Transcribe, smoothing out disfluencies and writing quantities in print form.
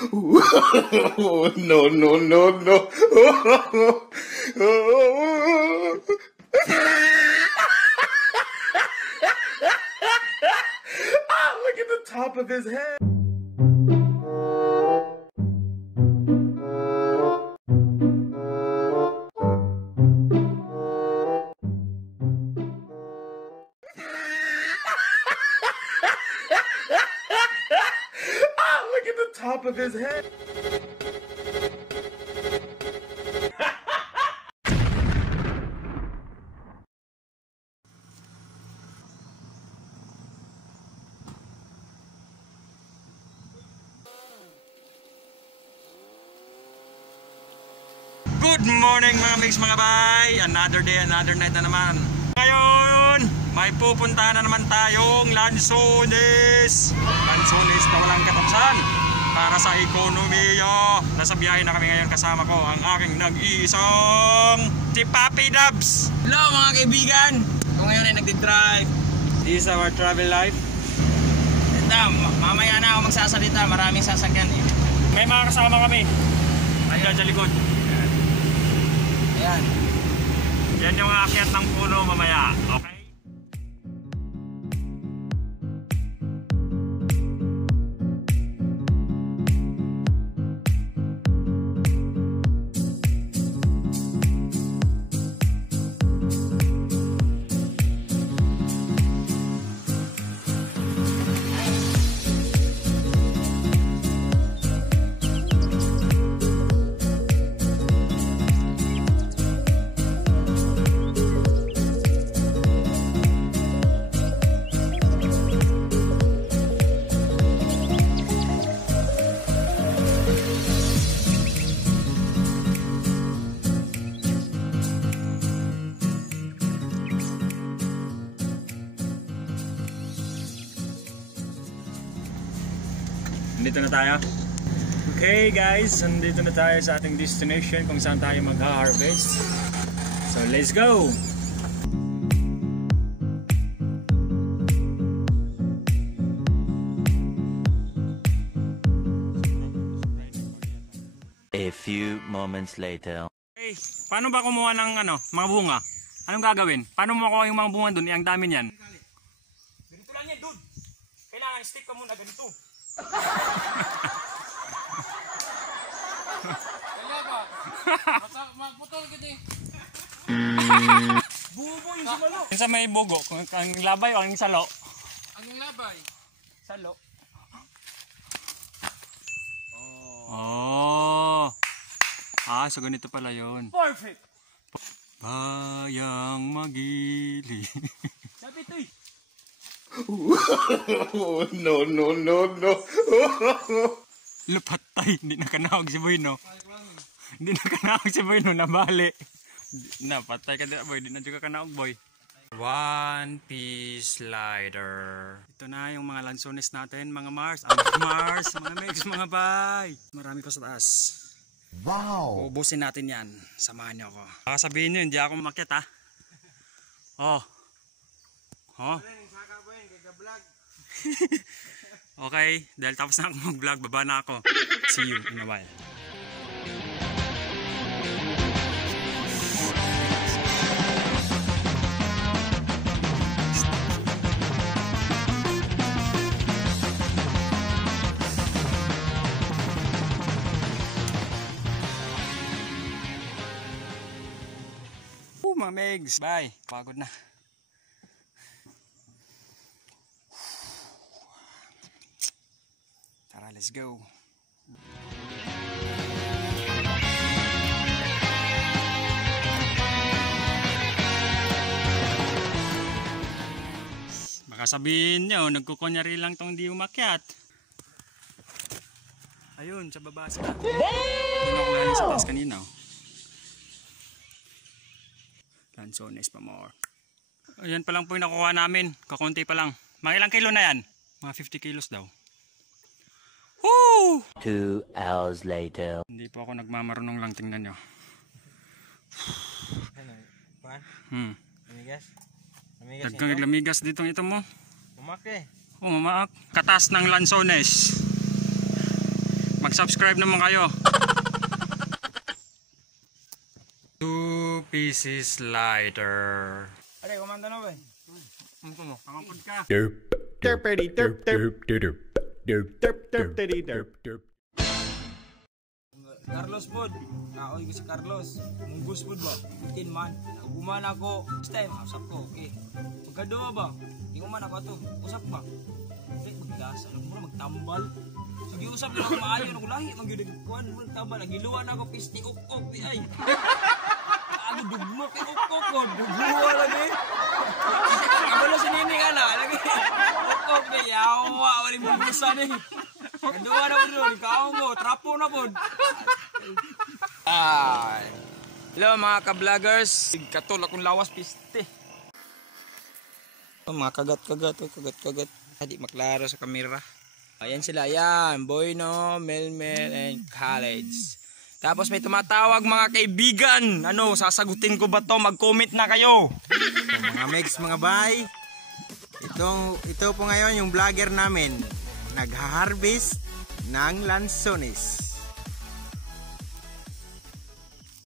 No, no, no, no. Look at the top of his head. Look at the top of his head. Good morning mga mix mga bay. Another day, another night na naman. Ngayon, may pupuntahan na naman tayong Lanzones. Lanzones na walang katapusan para sa ekonomiya. Nasa biyahe na kami ngayon, kasama ko ang aking nag-iisang si Papi Dubs. Hello mga kaibigan. Kung ngayon ay nagdi-drive. This is our travel life. Mamaya na ako magsasalita. Maraming sasakyan eh. May mga kasama kami. Andiyan sa likod. Ayan. Yan yung aakyat ng puno mamaya. Okay? Nandito na tayo. Okay guys, nandito na tayo sa ating destination kung saan tayo mag-harvest. So let's go! A few moments later. Okay, paano ba kumuha ng mga bunga? Anong gagawin? Paano mo makuha yung mga bunga dun? Ang dami niyan. Ganito lang yan, dude. Kailangan stick ka muna ganito. Kaya ba? Magputol kita eh. Bubo yung sumalo. Sa may bugo, ang labay o ang salo? Ang labay. Salo. Oh. So ganito pala yun. Perfect. Bayang magili. Sabi ito eh. No, no, no, no. Lupatay, hindi na kanawag si Bueno. Hindi na kanawag si Bueno, nabali. Napatay ka din, boy. Hindi na juga kanawag, boy. One piece slider. Ito na yung mga Lanzones natin, mga Mars. Mars, mga mix, mga bay. Marami pa sa taas. Wow. Ubusin natin yan. Samahan niyo ako. Baka sabihin niyo, hindi ako mamakit ha. Oh. Okay, dahil tapos na ako mag-vlog, baba na ako. See you in a while. Mga megs, bye. Pagod na. Tara, let's go. Baka sabihin nyo, nagkukunyari lang tong di umakyat. Ayun, sa baba sila. Kinukuha niya sa taas kanina. Lanzones pa more. Ayan pa lang po yung nakuha namin. Kakunti pa lang. Mga ilang kilo na yan? Mga 50 kilos daw. Woo! 2 hours later. Hindi po ako nagmamarunong lang, tingnan nyo. Ano? Pan? Lamigas? Naglamigas dito ito mo. Umak eh. Oh, mamaak. Katas ng Lanzones. Mag-subscribe naman kayo. 2 pieces lighter. Are, kumanta na ba? Ano mo? Pangapod ka. Carlos pod. Naoy ko si Carlos. Munggos pod ba? 15 man. Guman ako. This time, usap ko. Okay. Pagkaduma ba? Di ko man ako to. Usap ba? Hindi, magdasa. Alam mo na, magtambal. Sige, usap na ako maayo. Ako lahi. Magyudagkuhan mo magtambal. Nagiluan ako. Pisti ukok. Di ay. Ako dugmo kay ukok ko. Dugmo lagi. Kabalo si Nini ka na. Lagi. Ukok na. Yawa. Wali mo busa ni. Kadua na po doon. Ikaw mo. Trapo na po. Hello mga ka-vloggers. Katol akong lawas piste. Mga kagat-kagat. Kagat-kagat. Hindi maklaro sa kamera. Ayan sila. Ayan. Boyno, Melmel, and College. Tapos may tumatawag mga kaibigan. Ano, sasagutin ko ba to? Mag-comment na kayo. So, mga Megs, mga bay. Ito po ngayon yung vlogger namin. Nag-harvest ng lansones.